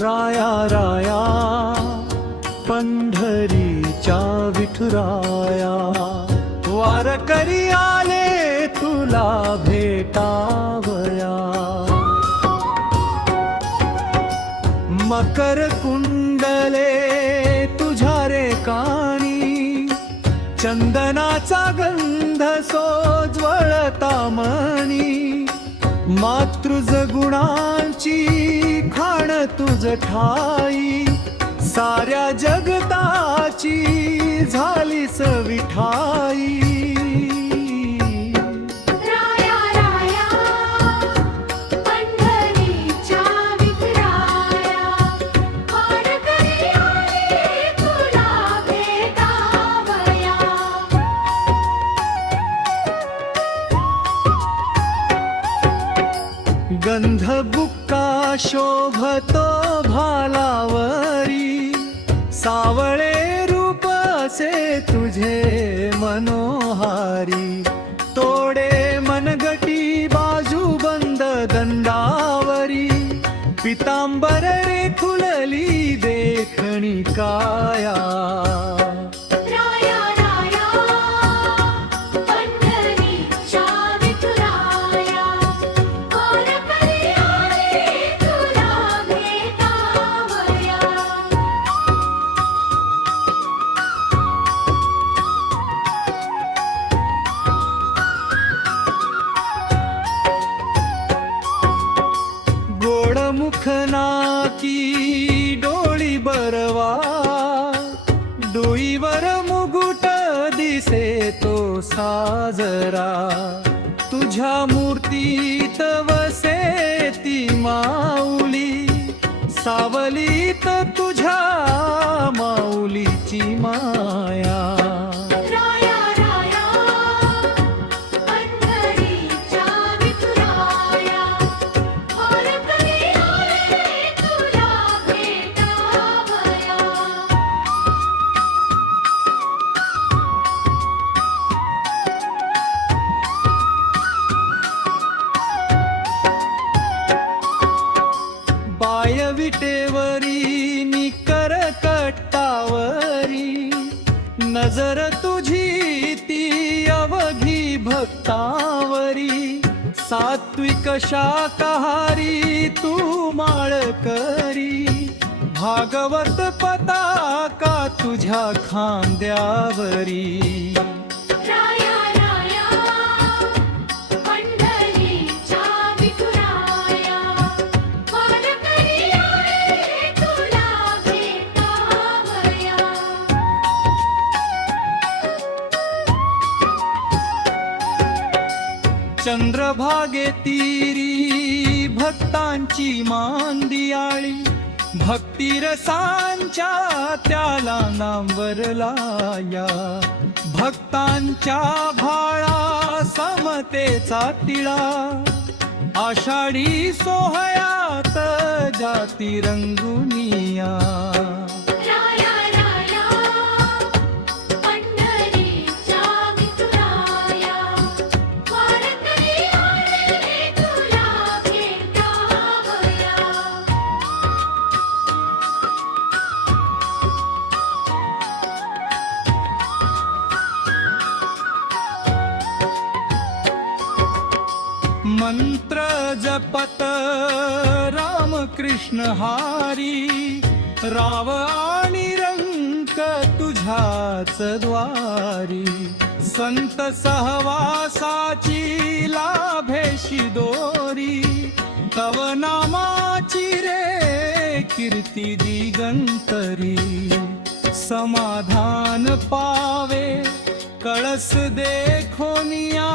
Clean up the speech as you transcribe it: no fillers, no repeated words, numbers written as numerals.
राया राया पंढरीच्या विठुराया, वारकरी आले तुला भेटावया. मकर कुंडले तुझ्या रे कानी, चंदनाचा गंध सोज्वळता मनी. मातृज गुणांची खाण तुझ ठाई, साऱ्या जगताची झालीस विठाई. गंध बुक्का शोभतो भालावरी, सावळे रूप असे तुझे मनोहारी. तोडे मनगटी बाजूबंद दंडावरी, पितांबर रे खुलली देखणी काया. मुख नाकी डोळी बरवा, डोईवर मुगुट दिसे तो साजरा. तुझ्या मूर्तीत वसे ती माऊली, सावलीत तुझ्या माऊलीची माया. पाय विटेवरी निकर कट्टावरी, नजर तुझी ती अवघी भक्तावरी. सात्विक शाकाहारी तू माळकरी, भागवत पताका तुझ्या खांद्यावरी. चंद्रभागे तीरी भक्तांची मांदियाळी, भक्तिरसांच्या त्याला नांवरलाया. भक्तांच्या भाळा समतेचा तिळा, आषाढी सोहळ्यात जाती रंगुनिया. मंत्र जपत राम कृष्ण हारी, राव आणि रंक तुझ्याच द्वारी. संत सहवासाची लाभेशी दोरी, तव नामाची रे कीर्ती दिगंतरी. समाधान पावे कळस देखोनिया,